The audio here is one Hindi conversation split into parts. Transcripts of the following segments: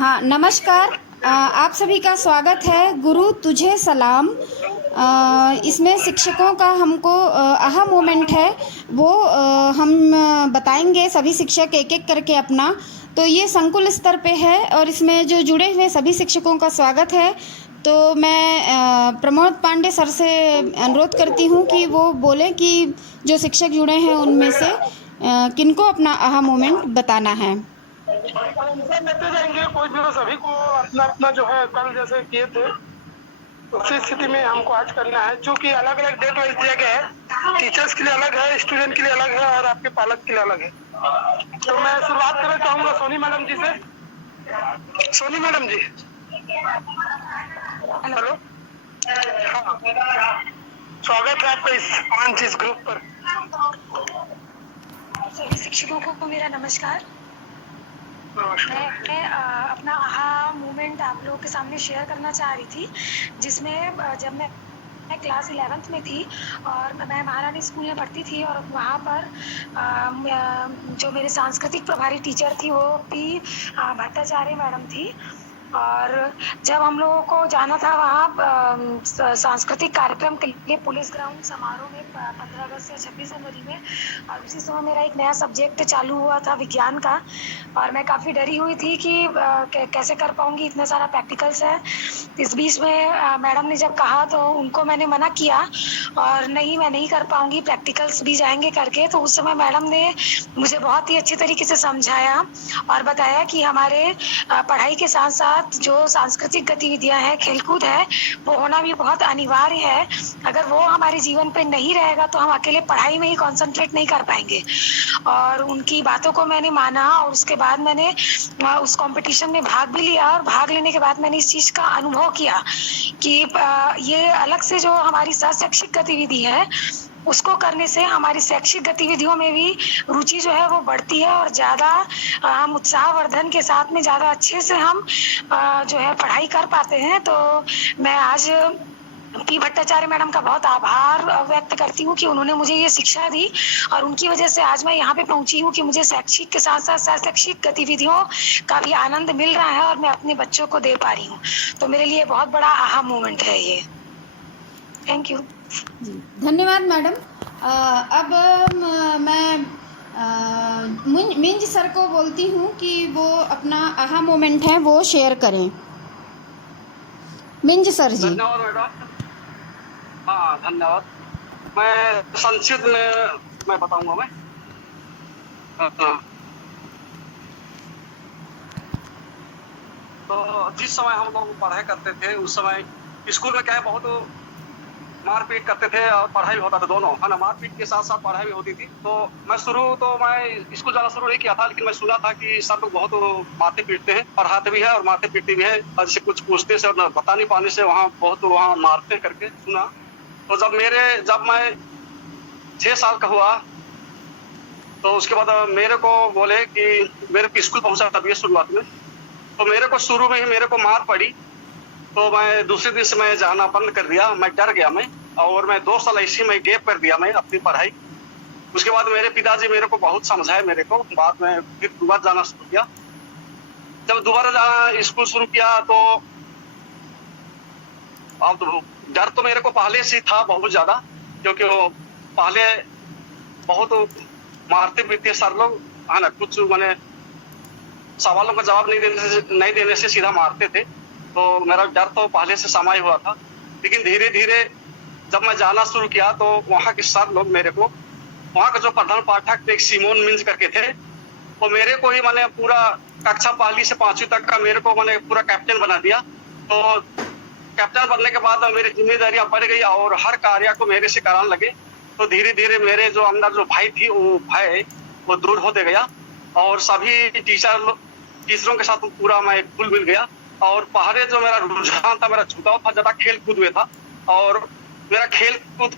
हाँ, नमस्कार। आप सभी का स्वागत है गुरु तुझे सलाम। इसमें शिक्षकों का हमको आहा मोमेंट है वो हम बताएंगे सभी शिक्षक एक एक करके अपना। तो ये संकुल स्तर पे है और इसमें जो जुड़े हुए सभी शिक्षकों का स्वागत है। तो मैं प्रमोद पांडे सर से अनुरोध करती हूँ कि वो बोलें कि जो शिक्षक जुड़े हैं उनमें से किनको अपना आहा मोमेंट बताना है। लेते जाएंगे कोई भी हो, सभी को अपना अपना जो है कल जैसे किए थे उसी स्थिति में हमको आज करना है। चूंकि अलग अलग डेट वाइज दिया गया है, टीचर्स के लिए अलग है, स्टूडेंट के लिए अलग है और आपके पालक के लिए अलग है। तो मैं शुरुआत करना चाहूंगा सोनी मैडम जी से। सोनी मैडम जी, हेलो। हाँ, स्वागत है आपका इस मंच, इस ग्रुप पर। सभी शिक्षकों को मेरा नमस्कार। मैं अपना आहा मोमेंट आप लोगों के सामने शेयर करना चाह रही थी, जिसमें जब मैं क्लास 11th में थी और मैं महारानी स्कूल में पढ़ती थी और वहाँ पर जो मेरे सांस्कृतिक प्रभारी टीचर थी वो भी भट्टाचार्य मैडम थी। और जब हम लोगों को जाना था वहाँ सांस्कृतिक कार्यक्रम के लिए पुलिस ग्राउंड समारोह में 15 अगस्त या 26 जनवरी में, और उसी समय मेरा एक नया सब्जेक्ट चालू हुआ था विज्ञान का, और मैं काफ़ी डरी हुई थी कि कैसे कर पाऊँगी, इतने सारा प्रैक्टिकल्स है। इस बीच में मैडम ने जब कहा तो उनको मैंने मना किया और नहीं, मैं नहीं कर पाऊँगी, प्रैक्टिकल्स भी जाएंगे करके। तो उस समय मैडम ने मुझे बहुत ही अच्छी तरीके से समझाया और बताया कि हमारे पढ़ाई के साथ साथ जो सांस्कृतिक गतिविधियां हैं, खेलकूद है, वो होना भी बहुत अनिवार्य है। अगर वो हमारे जीवन पे नहीं रहेगा तो हम अकेले पढ़ाई में ही कंसंट्रेट नहीं कर पाएंगे। और उनकी बातों को मैंने माना और उसके बाद मैंने उस कंपटीशन में भाग भी लिया, और भाग लेने के बाद मैंने इस चीज़ का अनुभव किया कि ये अलग से जो हमारी शैक्षिक गतिविधि है उसको करने से हमारी शैक्षिक गतिविधियों में भी रुचि जो है वो बढ़ती है और ज़्यादा हम उत्साहवर्धन के साथ में ज़्यादा अच्छे से हम जो है पढ़ाई कर पाते हैं। तो मैं आज पी भट्टाचार्य मैडम का बहुत आभार व्यक्त करती हूँ कि उन्होंने मुझे ये शिक्षा दी और उनकी वजह से आज मैं यहाँ पे पहुँची हूँ कि मुझे शैक्षिक के साथ साथ शैक्षिक गतिविधियों का भी आनंद मिल रहा है और मैं अपने बच्चों को दे पा रही हूँ। तो मेरे लिए बहुत बड़ा आहा मोमेंट है ये। Thank you. धन्यवाद मैडम। अब मैं मिंज सर को बोलती हूँ कि वो अपना आहा मोमेंट है वो शेयर करें। मिंज सर जी। धन्यवाद मैडम। हाँ, धन्यवाद। मैं संक्षिप्त में मैं बताऊंगा। मैं तो जिस समय हम लोग पढ़ाई करते थे उस समय स्कूल में क्या है, बहुत मारपीट करते थे और पढ़ाई भी होता था, दोनों है ना। मारपीट के साथ साथ पढ़ाई भी होती थी। तो मैं स्कूल जाना शुरू नहीं किया था, लेकिन मैं सुना था कि सर लोग बहुत मारते पीटते हैं, पढ़ाते भी है और मारते पीटते भी है, और जैसे कुछ पूछते से और बता नहीं पाने से वहाँ मारते करके सुना। तो जब मैं 6 साल का हुआ तो उसके बाद मेरे को बोले कि मेरे को स्कूल पहुंचा तभी शुरुआत में, तो मेरे को शुरू में ही मेरे को मार पड़ी। तो मैं दूसरे दिन से मैं जाना बंद कर दिया, मैं डर गया मैं, और मैं 2 साल ऐसे में गैप कर दिया मैं अपनी पढ़ाई। उसके बाद मेरे पिताजी मेरे को बहुत समझाए, मेरे को बाद में फिर दोबारा जाना शुरू किया। जब दोबारा जाना स्कूल शुरू किया तो अब डर तो मेरे को पहले से था बहुत ज्यादा, क्योंकि वो पहले बहुत मारते पीटते सर लोग, है ना। कुछ मैंने सवालों का जवाब नहीं देने से सीधा मारते थे। तो मेरा डर तो पहले से समाया हुआ था। लेकिन धीरे धीरे जब मैं जाना शुरू किया तो वहाँ के सर लोग मेरे को, वहाँ का जो प्रधान पाठक थे सिमोन मिंज करके थे, वो मेरे को ही मैंने पूरा कक्षा 1 से 5वीं तक का मेरे को मैंने पूरा कैप्टन बना दिया। तो कैप्टन बनने के बाद मेरी जिम्मेदारियां बढ़ गई और हर कार्य को मेरे से कराने लगे। तो धीरे धीरे मेरे जो अंदर जो भय थी वो दूर होते गया और सभी टीचरों के साथ पूरा मैं घुल मिल गया। और पहले जो मेरा रुझान था, मेरा झुकाव था ज्यादा खेल कूद में था, और मेरा खेल कूद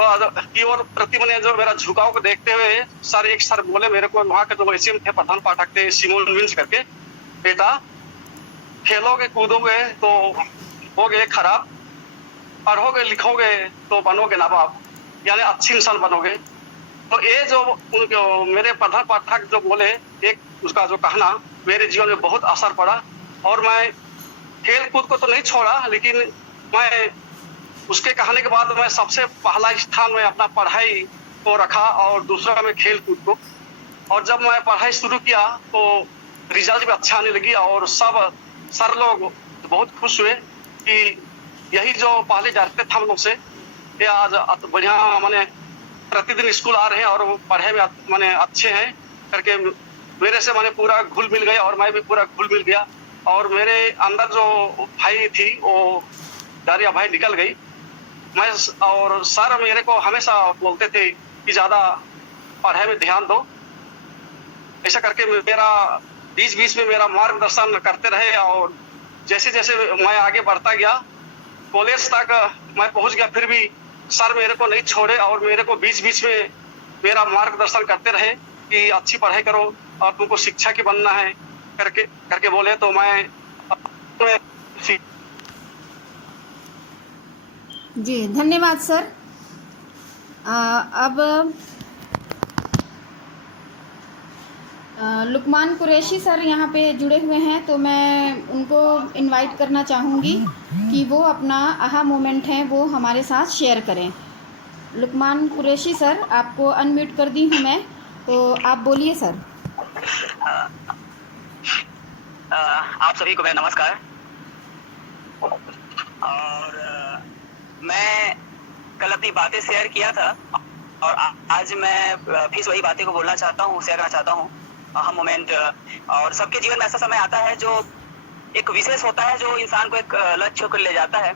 की ओर प्रति मैंने जो मेरा झुकाव को देखते हुए एक सर बोले मेरे को, वहाँ के जो वैसे थे प्रधान पाठक थे सिमोन मिंज करके, बेटा खेलोगे कूदोगे तो होगे खराब, पढ़ोगे लिखोगे तो बनोगे नवाब, यानी अच्छी इंसान बनोगे। तो ये जो मेरे प्रधान पाठक जो बोले, एक उसका जो कहना मेरे जीवन में बहुत असर पड़ा। और मैं खेल कूद को तो नहीं छोड़ा, लेकिन मैं उसके कहने के बाद मैं सबसे पहला स्थान में अपना पढ़ाई को रखा और दूसरा में खेल कूद को। और जब मैं पढ़ाई शुरू किया तो रिजल्ट भी अच्छा आने लगी और सब सर लोग बहुत खुश हुए कि यही जो पहले डरते थे हम लोग से, ये आज बढ़िया माने प्रतिदिन स्कूल आ रहे हैं और वो पढ़ाई में माने अच्छे हैं करके मेरे से माने पूरा घुल मिल गए और मैं भी पूरा घुल मिल गया। और मेरे अंदर जो भाई थी वो डर या भाई निकल गई। मैं और सर मेरे को हमेशा बोलते थे कि ज्यादा पढ़ाई में ध्यान दो, ऐसा करके मेरा बीच बीच में मेरा मार्गदर्शन करते रहे। और जैसे जैसे मैं आगे बढ़ता गया कॉलेज तक मैं पहुंच गया, फिर भी सर मेरे को नहीं छोड़े और मेरे को बीच बीच में मेरा मार्गदर्शन करते रहे कि अच्छी पढ़ाई करो और तुमको शिक्षा की बनना है करके बोले। तो मैं जी धन्यवाद सर। अब लुकमान कुरैशी सर यहाँ पे जुड़े हुए हैं, तो मैं उनको इनवाइट करना चाहूँगी कि वो अपना आहा मोमेंट है वो हमारे साथ शेयर करें। लुकमान कुरैशी सर, आपको अनम्यूट कर दी हूँ मैं, तो आप बोलिए सर। आप सभी को मेरा नमस्कार। और मैं कल अपनी बातें शेयर किया था और आज मैं फिर वही बातें को बोलना चाहता हूँ, शेयर करना चाहता हूँ। अहम मोमेंट, और सबके जीवन में ऐसा समय आता है जो एक विशेष होता है जो इंसान को एक लक्ष्य को ले जाता है।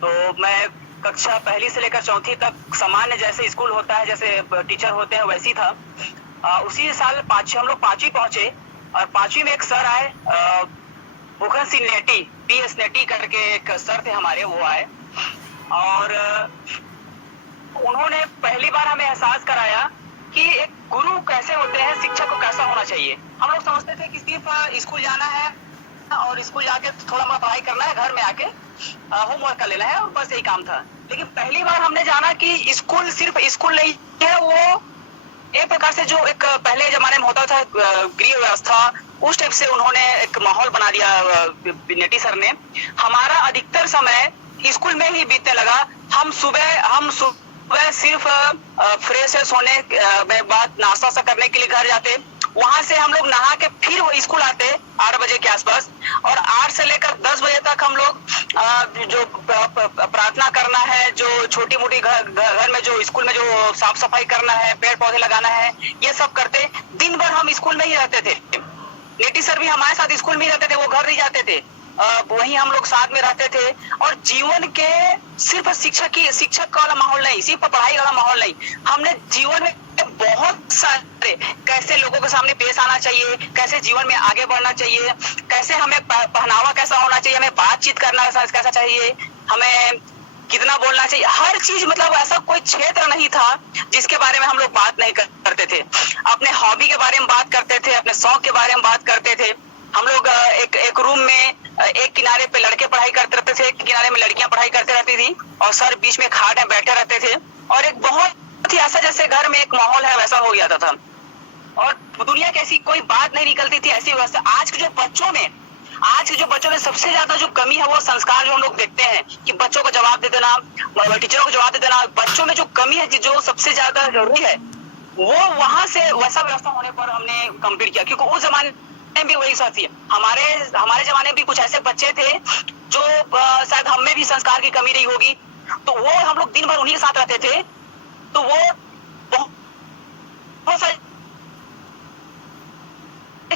तो मैं कक्षा पहली से लेकर चौथी तक सामान्य जैसे स्कूल होता है, जैसे टीचर होते हैं, वैसी था। उसी साल हम लोग पांचवी पहुंचे और पांचवी में एक सर आए, बुखन सिंह नेटी, PS नेटी करके एक सर थे हमारे, वो आए और उन्होंने पहली बार हमें एहसास कराया कि एक गुरु कैसे होते हैं, शिक्षक को कैसा होना चाहिए। हम लोग समझते थे कि सिर्फ स्कूल जाना है और स्कूल जाके थोड़ा बहुत पढ़ाई करना है, घर में आके होमवर्क कर लेना है और बस यही काम था। लेकिन पहली बार हमने जाना कि स्कूल सिर्फ स्कूल नहीं है, वो एक प्रकार से जो एक पहले जमाने में होता था गृह व्यवस्था, उस टाइप से उन्होंने एक माहौल बना दिया नेटी सर ने। हमारा अधिकतर समय स्कूल में ही बीतने लगा। हम सुबह सिर्फ फ्रेश होने में बाद नाश्ता सा करने के लिए घर जाते, वहां से हम लोग नहा के फिर वो स्कूल आते 8 बजे के आसपास, और 8 से लेकर 10 बजे तक हम लोग जो प्रार्थना करना है, जो छोटी मोटी घर में जो स्कूल में जो साफ सफाई करना है, पेड़ पौधे लगाना है, ये सब करते। दिन भर हम स्कूल में ही रहते थे। नेटी सर भी हमारे साथ स्कूल में ही रहते थे, वो घर नहीं जाते थे, वहीं हम लोग साथ में रहते थे। और जीवन के सिर्फ शिक्षक वाला माहौल नहीं, सिर्फ पढ़ाई वाला माहौल नहीं, हमने जीवन में बहुत सारे कैसे लोगों के सामने पेश आना चाहिए, कैसे जीवन में आगे बढ़ना चाहिए, कैसे हमें पहनावा कैसा होना चाहिए, हमें बातचीत करना कैसा चाहिए, हमें कितना बोलना चाहिए, हर चीज। मतलब ऐसा कोई क्षेत्र नहीं था जिसके बारे में हम लोग बात नहीं करते थे। अपने हॉबी के बारे में बात करते थे, अपने शौक के बारे में बात करते थे। हम लोग एक रूम में एक किनारे पे लड़के पढ़ाई करते रहते थे, एक किनारे में लड़कियां पढ़ाई करते रहती थी, और सर बीच में खाट में बैठे रहते थे, और एक बहुत ही ऐसा जैसे घर में एक माहौल है वैसा हो जाता था। और दुनिया की ऐसी कोई बात नहीं निकलती थी ऐसी व्यवस्था। आज के जो बच्चों में सबसे ज्यादा जो कमी है वो संस्कार जो हम लोग देखते हैं कि बच्चों को जवाब दे देना, टीचरों को जवाब दे देना, बच्चों में जो कमी है जो सबसे ज्यादा जरूरी है, वो वहां से वैसा व्यवस्था होने पर हमने कंप्लीट किया। क्योंकि उस जमाने भी वही साथी, हमारे जमाने में भी कुछ ऐसे बच्चे थे जो शायद हम में भी संस्कार की कमी नहीं होगी, तो वो हम लोग दिन भर उन्हीं के साथ रहते थे। तो वो बहुत सारी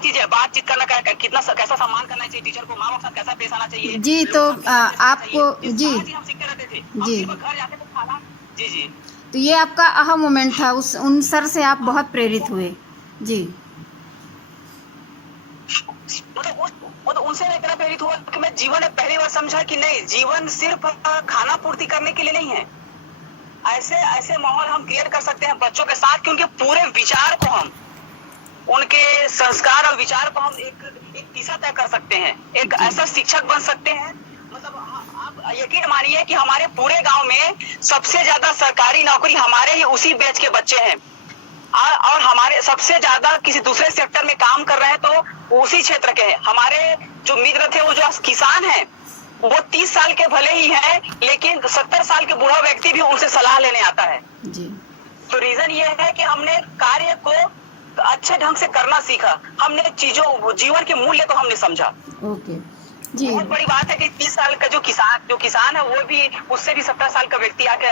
चीजें, बातचीत करना, कितना कैसा सम्मान करना चाहिए टीचर को, माँ बाप के साथ कैसा पेश आना चाहिए जी। तो आपको जी हम सीखते रहते थे जी घर जाके तो खाना जी। तो ये आपका आहा मोमेंट था, उन सर से आप बहुत प्रेरित हुए जी। मतलब उनसे मैं इतना प्रेरित हुआ कि मैं जीवन में पहली बार समझा कि नहीं, जीवन सिर्फ खाना पूर्ति करने के लिए नहीं है। ऐसे माहौल हम क्रिएट कर सकते हैं बच्चों के साथ कि उनके पूरे विचार को हम, उनके संस्कार और विचार को हम एक दिशा तय कर सकते हैं, एक ऐसा शिक्षक बन सकते हैं। मतलब आप यकीन मानिए कि हमारे पूरे गांव में सबसे ज्यादा सरकारी नौकरी हमारे ही उसी बैच के बच्चे हैं। और हमारे सबसे ज्यादा किसी दूसरे सेक्टर में काम कर रहे हैं तो उसी क्षेत्र के हैं। हमारे जो मित्र थे वो जो किसान हैं, वो 30 साल के भले ही हैं, लेकिन 70 साल के बूढ़ा व्यक्ति भी उनसे सलाह लेने आता है जी। तो रीजन ये है कि हमने कार्य को अच्छे ढंग से करना सीखा, हमने जीवन के मूल्य को हमने समझा। ओके जी। बहुत बड़ी बात है कि 30 साल का जो किसान है वो भी उससे भी 70 साल का व्यक्ति आके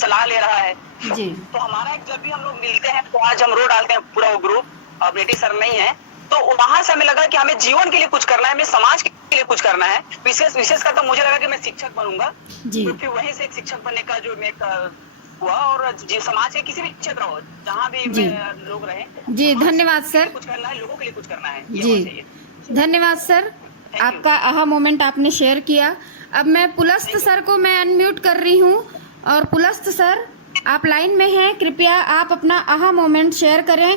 सलाह ले रहा है जी। तो हमारा जब भी हम लोग मिलते हैं तो आज हम रो डालते हैं पूरा वो ग्रुप, अब बेटी सर नहीं है तो वहां से हमें लगा कि हमें जीवन के लिए कुछ करना है, हमें समाज के लिए कुछ करना है। विशेष कर तो मुझे लगा कि मैं शिक्षक बनूंगा जी। तो फिर वहीं से एक शिक्षक बनने का जो मैं हुआ, और समाज के किसी भी क्षेत्र हो जहाँ भी लोग रहे। जी धन्यवाद सर। कुछ करना है, लोगों के लिए कुछ करना है। जी धन्यवाद सर, आपका आहा मोमेंट आपने शेयर किया। अब मैं पुलस्त सर को मैं अनम्यूट कर रही हूँ, और पुलस्त सर आप लाइन में हैं, कृपया आप अपना आहा मोमेंट शेयर करें।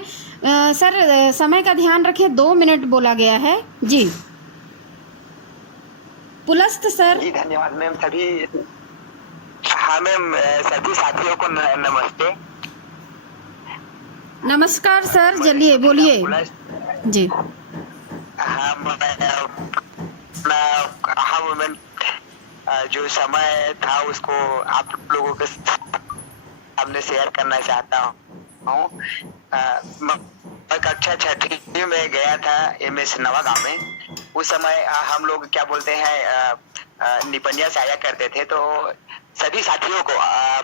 सर समय का ध्यान रखें, 2 मिनट बोला गया है जी। पुलस्त सर। जी धन्यवाद मैम। हाँ मैम, सभी साथियों को नमस्ते। नमस्कार सर, चलिए बोलिए जी। हाँ, मैं हाँ मोमेंट जो समय था उसको आप लोगों के सामने शेयर करना चाहता हूँ। मैं कक्षा 6वीं में गया था MS नवागांव में। उस समय हम लोग क्या बोलते हैं निपनिया से आया करते थे, तो सभी साथियों को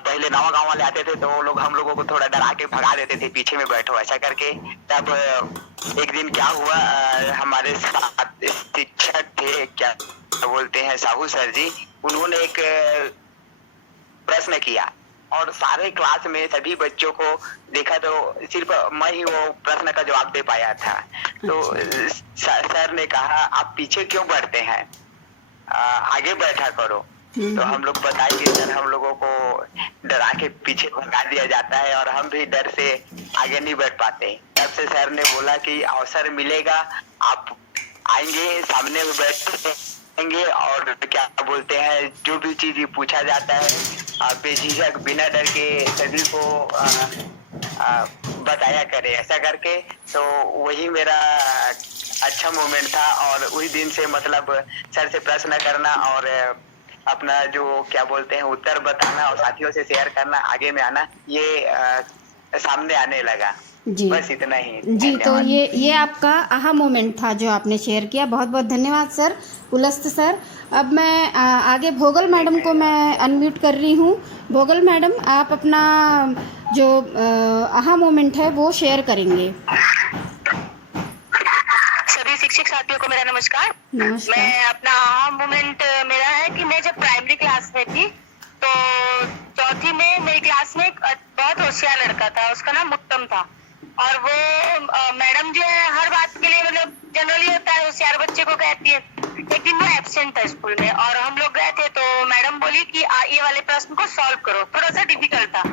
पहले नवागांव वाले आते थे तो वो लोग हम लोगों को थोड़ा डरा के भगा देते थे, पीछे में बैठो ऐसा करके। तब एक दिन क्या हुआ, हमारे साथ शिक्षक थे, क्या बोलते हैं साहू सर जी, उन्होंने एक प्रश्न किया और सारे क्लास में सभी बच्चों को देखा तो सिर्फ मैं ही वो प्रश्न का जवाब दे पाया था। तो सर ने कहा आप पीछे क्यों बैठते हैं, आगे बैठा करो। तो हम लोग बताएंगे सर, हम लोगों को डरा के पीछे भगा दिया जाता है और हम भी डर से आगे नहीं बैठ पाते। तब से सर ने बोला कि अवसर मिलेगा आप आएंगे, सामने में बैठेंगे और क्या बोलते हैं जो भी चीज पूछा जाता है आप बेझिझक बिना डर के सभी को बताया करें ऐसा करके। तो वही मेरा अच्छा मोमेंट था और उसी दिन से मतलब सर से प्रश्न करना और अपना जो क्या बोलते हैं उत्तर बताना और साथियों से शेयर करना, आगे में आना, ये सामने आने लगा जी। बस इतना ही जी। तो ये आपका आहा मोमेंट था जो आपने शेयर किया, बहुत बहुत धन्यवाद सर, पुलस्त सर। अब मैं आगे भोगल मैडम को मैं अनम्यूट कर रही हूँ। भोगल मैडम आप अपना जो आहा मोमेंट है वो शेयर करेंगे। सभी शिक्षक साथियों को मेरा नमस्कार। नमस्कार। मैं अपना आहा मोमेंट मेरा है कि मैं जब प्राइमरी क्लास में थी तो चौथी में मेरी क्लास में एक बहुत होशियार लड़का था, उसका नाम उत्तम था। और वो मैडम जो है हर बात के लिए मतलब जनरली होता है होशियार बच्चे को कहती है। एक दिन वो एब्सेंट था स्कूल में और हम लोग गए थे तो मैडम बोली कि ये वाले प्रश्न को सॉल्व करो, थोड़ा सा डिफिकल्ट था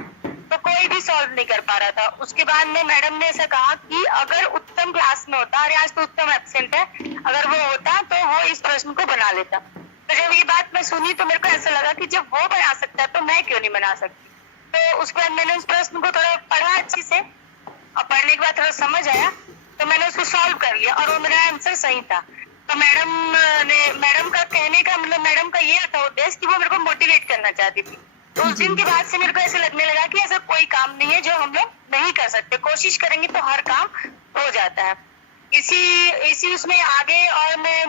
तो कोई भी सॉल्व नहीं कर पा रहा था। उसके बाद में मैडम ने ऐसा कहा कि अगर उत्तम क्लास में होता, अरे आज तो उत्तम एब्सेंट है, अगर वो होता तो वो इस प्रश्न को बना लेता। तो जब ये बात मैं सुनी तो मेरे को ऐसा लगा कि जब वो बना सकता है तो मैं क्यों नहीं बना सकती। तो उसके बाद मैंने उस प्रश्न को थोड़ा पढ़ा अच्छी से और पढ़ने के बाद थोड़ा समझ आया तो मैंने उसको सॉल्व कर लिया और वो मेरा आंसर सही था। तो मैडम का कहने का मतलब मैडम का ये था उद्देश्य कि वो मेरे को मोटिवेट करना चाहती थी। तो उस दिन के बाद से मेरे को ऐसा लगने लगा कि ऐसा कोई काम नहीं है जो हम लोग नहीं कर सकते, कोशिश करेंगे तो हर काम हो जाता है। इसी उसमें आगे और मैं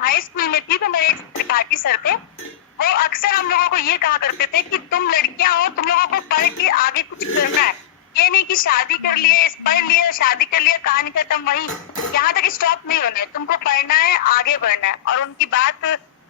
हाई स्कूल में थी तो मेरे एक त्रिपाठी सर थे, वो अक्सर हम लोगों को ये कहा करते थे कि तुम लड़कियां हो, तुम लोगों को पढ़ के आगे कुछ करना है, ये नहीं कि शादी कर लिए, पढ़ लिए, शादी कर लिया, कहानी खत्म, वही यहाँ तक स्टॉप नहीं होना है, तुमको पढ़ना है, आगे बढ़ना है। और उनकी बात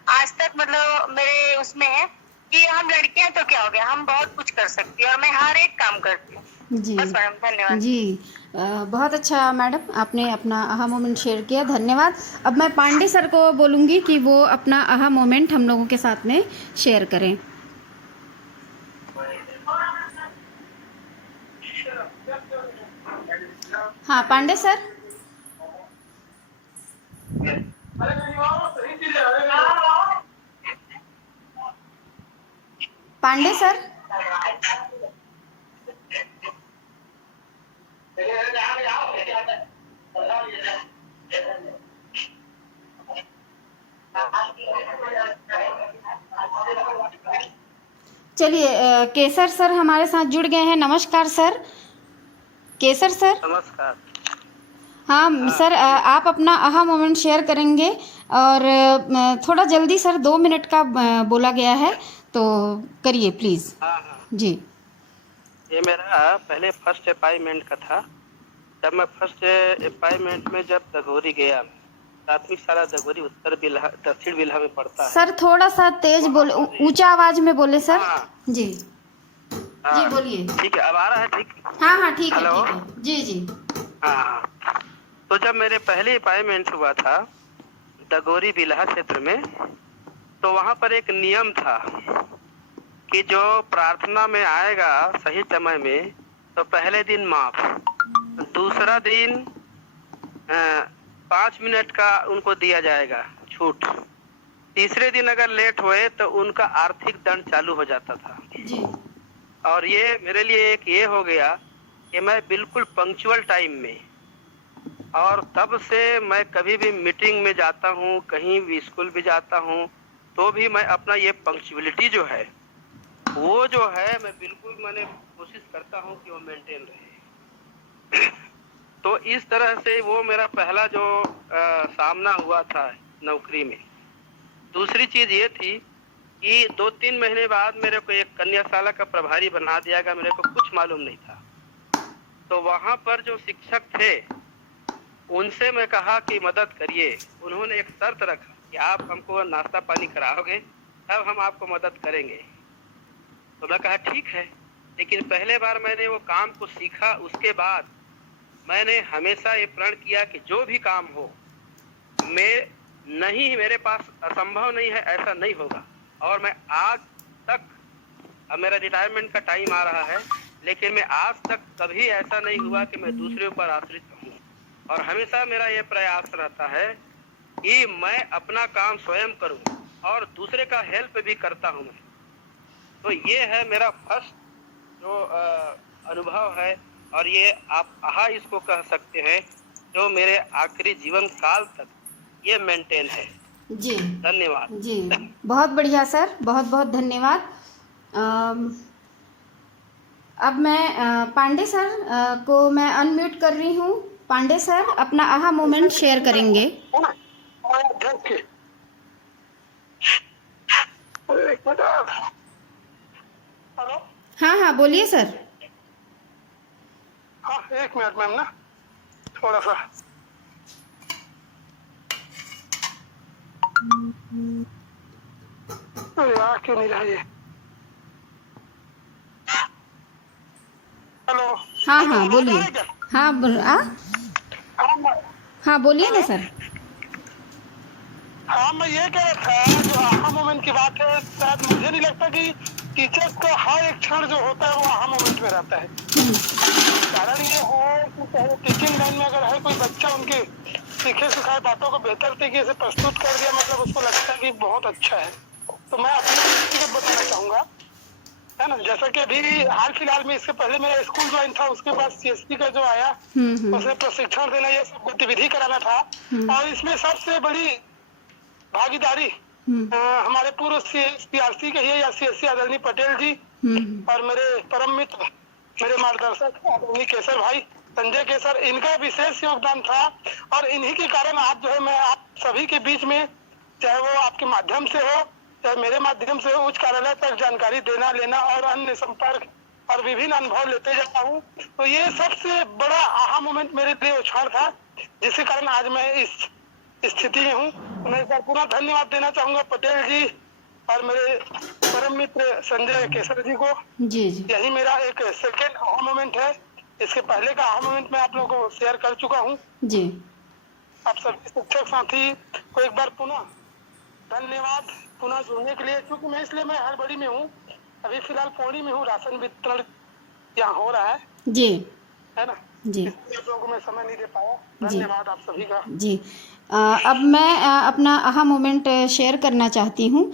आज तक मतलब मेरे उसमें है कि हम लड़कियां तो क्या हो गया, हम बहुत कुछ कर सकती है और मैं हर एक काम करती हूँ। जी बस मैडम धन्यवाद। जी। बहुत अच्छा मैडम, आपने अपना आहा मोमेंट शेयर किया, धन्यवाद। अब मैं पांडे सर को बोलूँगी कि वो अपना आहा मोमेंट हम लोगों के साथ में शेयर करें। हाँ पांडे सर। पांडे सर। चलिए केसर सर हमारे साथ जुड़ गए हैं। नमस्कार सर। केसर सर। नमस्कार। हाँ सर, आप अपना आहा मोमेंट शेयर करेंगे और थोड़ा जल्दी सर, 2 मिनट का बोला गया है, तो करिए प्लीज़। हाँ, जी। ये मेरा पहले फर्स्ट अपॉइंटमेंट का था। जब मैं फर्स्ट अपॉइंटमेंट में जब दघोरी गया, प्राथमिक शाला दघोरी उत्तर बिल्हा दक्षिण बिल्हा में पड़ता है। सर थोड़ा सा तेज बोले, ऊंचा आवाज में बोले सर। हाँ। जी हाँ, जी बोलिए। ठीक है, अब आ रहा है ठीक? हाँ हाँ ठीक है, हेलो? ठीक है। जी जी। हाँ, तो जब मेरे पहले अपॉइंटमेंट हुआ था दघोरी बिल्हा क्षेत्र में, तो वहाँ पर एक नियम था कि जो प्रार्थना में आएगा सही समय में तो पहले दिन माफ, दूसरा दिन 5 मिनट का उनको दिया जाएगा छूट, तीसरे दिन अगर लेट हुए तो उनका आर्थिक दंड चालू हो जाता था। जी। और ये मेरे लिए एक ये हो गया कि मैं बिल्कुल पंक्चुअल टाइम में, और तब से मैं कभी भी मीटिंग में जाता हूँ, कहीं भी स्कूल भी जाता हूँ, तो भी मैं अपना ये पंक्चुअलिटी जो है वो जो है मैं बिल्कुल मैंने कोशिश करता हूँ कि वो मेंटेन रहे। तो इस तरह से वो मेरा पहला जो सामना हुआ था नौकरी में। दूसरी चीज ये थी कि 2-3 महीने बाद मेरे को एक कन्याशाला का प्रभारी बना दिया गया, मेरे को कुछ मालूम नहीं था। तो वहाँ पर जो शिक्षक थे उनसे मैं कहा कि मदद करिए। उन्होंने एक शर्त रखा कि आप हमको नाश्ता पानी कराओगे तब हम आपको मदद करेंगे। तो मैं कहा ठीक है, लेकिन पहले बार मैंने वो काम को सीखा, उसके बाद मैंने हमेशा ये प्रण किया कि जो भी काम हो मैं नहीं, मेरे पास असंभव नहीं है, ऐसा नहीं होगा। और मैं आज तक, अब मेरा रिटायरमेंट का टाइम आ रहा है, लेकिन मैं आज तक कभी ऐसा नहीं हुआ कि मैं दूसरे ऊपर आश्रित रहूं। और हमेशा मेरा ये प्रयास रहता है कि मैं अपना काम स्वयं करूं और दूसरे का हेल्प भी करता हूं मैं। तो ये है मेरा फर्स्ट जो अनुभव है, और ये आप आहा इसको कह सकते हैं, जो मेरे आखिरी जीवन काल तक ये मेंटेन है। जी धन्यवाद। जी, बहुत बढ़िया सर, बहुत बहुत धन्यवाद। अब मैं पांडे सर को मैं अनम्यूट कर रही हूँ। पांडे सर अपना आहा मोमेंट शेयर करेंगे। हेलो। हाँ हाँ बोलिए सर। हाँ 1 मिनट मैम ना, थोड़ा सा यार क्यों नहीं रहा ये। हेलो। हाँ हाँ बोलिए। हाँ बोलिए ना सर। हाँ मैं ये कह रहा था, जो आहा मोमेंट की बात है, शायद मुझे नहीं लगता कि टीचर्स का हर एक क्षण जो होता है वो आहा मोमेंट में रहता है। कारण ये है कि चाहे टीचिंग लाइन में अगर है कोई बच्चा उनके सीखे सिखाए बातों को बेहतर तरीके से प्रस्तुत कर दिया, मतलब उसको लगता है कि बहुत अच्छा है। तो मैं अपनी व्यक्तिगत बताना चाहूंगा, है ना, जैसा कि अभी हाल फिलहाल में, इसके पहले मेरा स्कूल ज्वाइन था, उसके बाद CSC का जो आया उसमें प्रशिक्षण देना, ये सब गतिविधि कराना था। और इसमें सबसे बड़ी भागीदारी हमारे पूर्व CRC कहिए या CSC आदरणीय पटेल जी और मेरे परम मित्र, मेरे मार्गदर्शक आदरणीय केसर भाई, संजय केसर, इनका विशेष योगदान था। और इन्हीं के कारण आज जो है मैं आप सभी के बीच में, चाहे वो आपके माध्यम से हो चाहे मेरे माध्यम से हो, उच्च कार्यालय तक जानकारी देना लेना और अन्य संपर्क और विभिन्न अनुभव लेते जाता हूँ। तो ये सबसे बड़ा आहा मोमेंट मेरे लिए उछाल था, जिसके कारण आज मैं इस स्थिति में हूँ। मैं एक बार पुनः धन्यवाद देना चाहूंगा पटेल जी और मेरे परम मित्र संजय केसर जी को। जी जी। यही मेरा एक सेकेंड आहा मोमेंट है। इसके पहले का आहा मोमेंट मैं आप लोगों को शेयर कर चुका हूँ। जी। आप सभी शिक्षक साथी को एक बार पुनः धन्यवाद पुनः जुड़ने के लिए, क्योंकि मैं इसलिए मैं हड़बड़ी में हूँ, अभी फिलहाल पौड़ी में हूँ, राशन वितरण यहाँ हो रहा है, जी है ना, जी। इसलिए आप लोगों को मैं समय नहीं दे पाया। धन्यवाद आप सभी का। जी। अब मैं अपना आहा मोमेंट शेयर करना चाहती हूँ।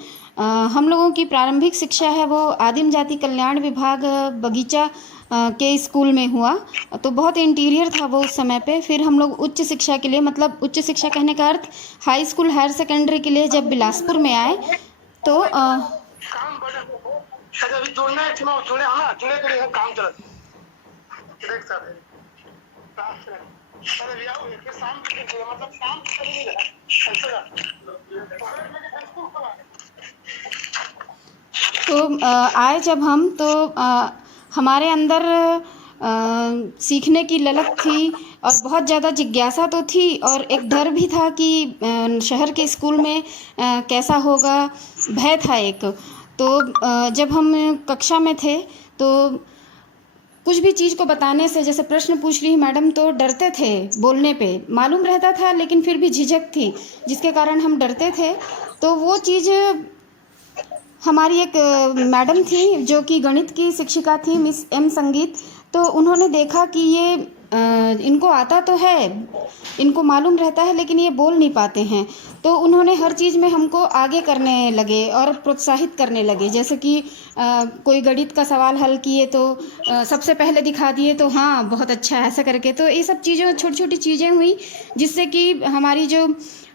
हम लोगों की प्रारंभिक शिक्षा है वो आदिम जाति कल्याण विभाग बगीचा के स्कूल में हुआ, तो बहुत इंटीरियर था वो उस समय पे। फिर हम लोग उच्च शिक्षा के लिए, मतलब उच्च शिक्षा कहने का अर्थ हाई स्कूल हायर सेकेंडरी के लिए जब बिलासपुर में आए, तो सर अभी जोड़ना है चुनाव जुड़े हाँ जुड़े करे हम काम चलत देख सर काम चलत सर अभी आओ ये शाम मतलब शाम तक नहीं है ऐसा तो आए जब हम तो हमारे अंदर सीखने की ललक थी और बहुत ज़्यादा जिज्ञासा तो थी और एक डर भी था कि शहर के स्कूल में कैसा होगा, भय था एक। तो जब हम कक्षा में थे तो कुछ भी चीज़ को बताने से, जैसे प्रश्न पूछ रही मैडम, तो डरते थे बोलने पे, मालूम रहता था लेकिन फिर भी झिझक थी जिसके कारण हम डरते थे। तो वो चीज़ हमारी एक मैडम थी जो कि गणित की शिक्षिका थी, मिस एम संगीत। तो उन्होंने देखा कि ये इनको आता तो है, इनको मालूम रहता है लेकिन ये बोल नहीं पाते हैं। तो उन्होंने हर चीज़ में हमको आगे करने लगे और प्रोत्साहित करने लगे। जैसे कि कोई गणित का सवाल हल किए तो सबसे पहले दिखा दिए तो हाँ बहुत अच्छा है, ऐसा करके। तो ये सब चीज़ें, छोटी छोटी चीज़ें हुई जिससे कि हमारी जो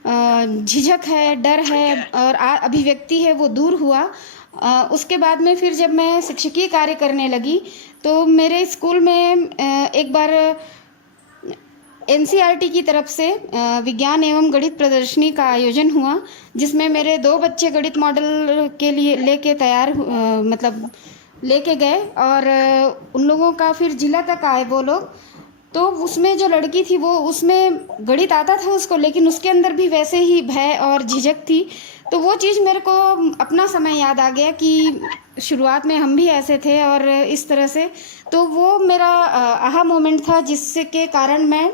झिझक है, डर है और अभिव्यक्ति है वो दूर हुआ। उसके बाद में फिर जब मैं शिक्षकीय कार्य करने लगी तो मेरे स्कूल में एक बार एनसीईआरटी की तरफ से विज्ञान एवं गणित प्रदर्शनी का आयोजन हुआ, जिसमें मेरे 2 बच्चे गणित मॉडल के लिए लेके तैयार मतलब लेके गए और उन लोगों का फिर जिला तक आए वो लोग। तो उसमें जो लड़की थी वो, उसमें गणित आता था उसको, लेकिन उसके अंदर भी वैसे ही भय और झिझक थी। तो वो चीज़ मेरे को अपना समय याद आ गया कि शुरुआत में हम भी ऐसे थे और इस तरह से। तो वो मेरा आहा मोमेंट था जिसके कारण मैं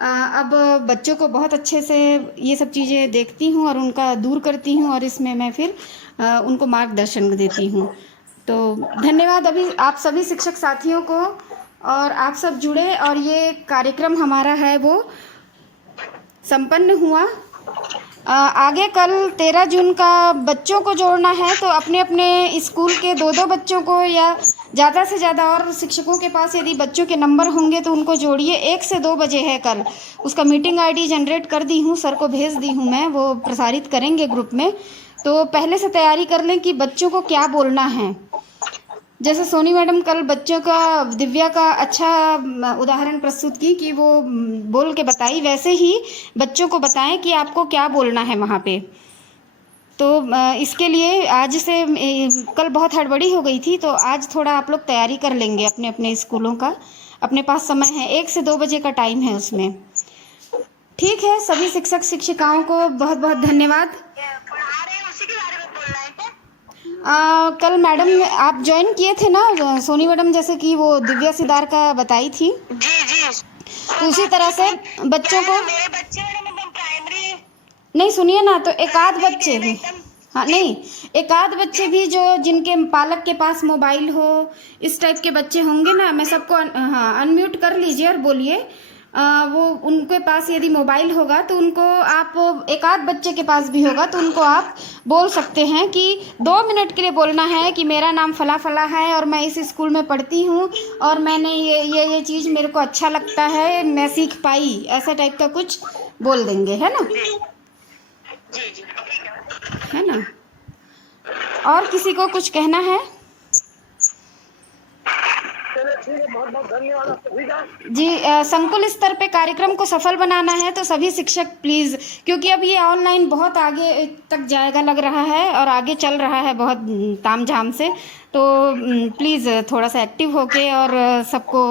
अब बच्चों को बहुत अच्छे से ये सब चीज़ें देखती हूँ और उनका दूर करती हूँ और इसमें मैं फिर उनको मार्गदर्शन देती हूँ। तो धन्यवाद अभी आप सभी शिक्षक साथियों को, और आप सब जुड़े और ये कार्यक्रम हमारा है वो संपन्न हुआ। आगे कल 13 जून का बच्चों को जोड़ना है तो अपने अपने स्कूल के 2-2 बच्चों को या ज़्यादा से ज़्यादा और शिक्षकों के पास यदि बच्चों के नंबर होंगे तो उनको जोड़िए। 1 से 2 बजे है कल। उसका मीटिंग आईडी जनरेट कर दी हूँ, सर को भेज दी हूँ मैं, वो प्रसारित करेंगे ग्रुप में। तो पहले से तैयारी कर लें कि बच्चों को क्या बोलना है। जैसे सोनी मैडम कल बच्चों का, दिव्या का अच्छा उदाहरण प्रस्तुत की कि वो बोल के बताई, वैसे ही बच्चों को बताएं कि आपको क्या बोलना है वहाँ पे। तो इसके लिए आज से, कल बहुत हड़बड़ी हो गई थी तो आज थोड़ा आप लोग तैयारी कर लेंगे अपने अपने स्कूलों का। अपने पास समय है, 1 से 2 बजे का टाइम है उसमें। ठीक है, सभी शिक्षक शिक्षिकाओं को बहुत बहुत धन्यवाद। कल मैडम आप ज्वाइन किए थे ना सोनी मैडम, जैसे कि वो दिव्या सिदार का बताई थी। जी तो उसी तरह से बच्चों को, मेरे बच्चे मैडम प्राइमरी नहीं सुनिए ना, तो एकाध बच्चे भी, हाँ नहीं, एकाध बच्चे भी जो जिनके पालक के पास मोबाइल हो, इस टाइप के बच्चे होंगे ना, मैं सबको हाँ अनम्यूट कर लीजिए और बोलिए। वो उनके पास यदि मोबाइल होगा तो उनको आप, एक आध बच्चे के पास भी होगा तो उनको आप बोल सकते हैं कि 2 मिनट के लिए बोलना है कि मेरा नाम फला फला है और मैं इस स्कूल में पढ़ती हूँ और मैंने ये चीज़ मेरे को अच्छा लगता है, मैं सीख पाई, ऐसा टाइप का कुछ बोल देंगे, है ना? जी है ना? और किसी को कुछ कहना है? बहुत बहुत धन्यवाद आप सभी का। जी, संकुल स्तर पे कार्यक्रम को सफल बनाना है तो सभी शिक्षक प्लीज़, क्योंकि अब ये ऑनलाइन बहुत आगे तक जाएगा लग रहा है और आगे चल रहा है बहुत तामझाम से, तो प्लीज़ थोड़ा सा एक्टिव होके और सबको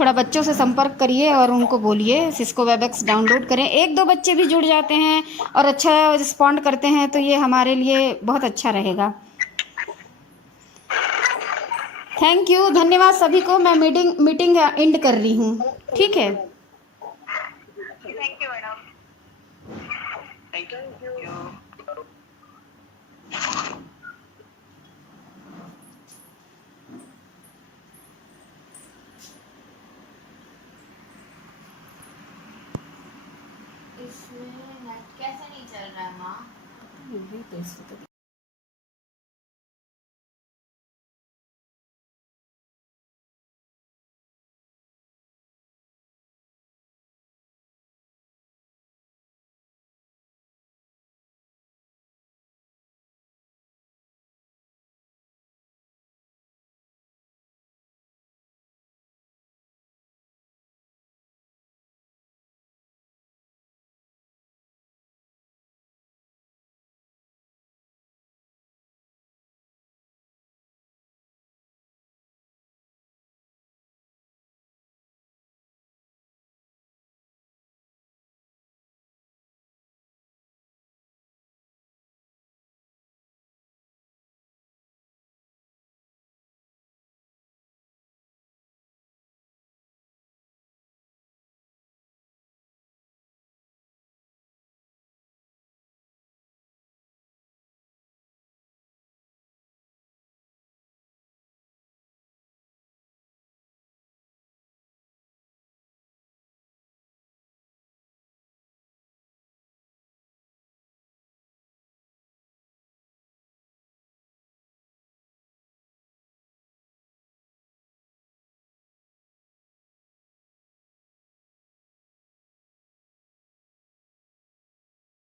थोड़ा बच्चों से संपर्क करिए और उनको बोलिए सिस्को वेबएक्स डाउनलोड करें। 1-2 बच्चे भी जुड़ जाते हैं और अच्छा रिस्पॉन्ड करते हैं तो ये हमारे लिए बहुत अच्छा रहेगा। थैंक यू, धन्यवाद सभी को। मैं मीटिंग एंड कर रही हूँ, ठीक है? Thank you madam. Thank you. इसमें नेट कैसे नहीं चल रहा है माँ? ये तो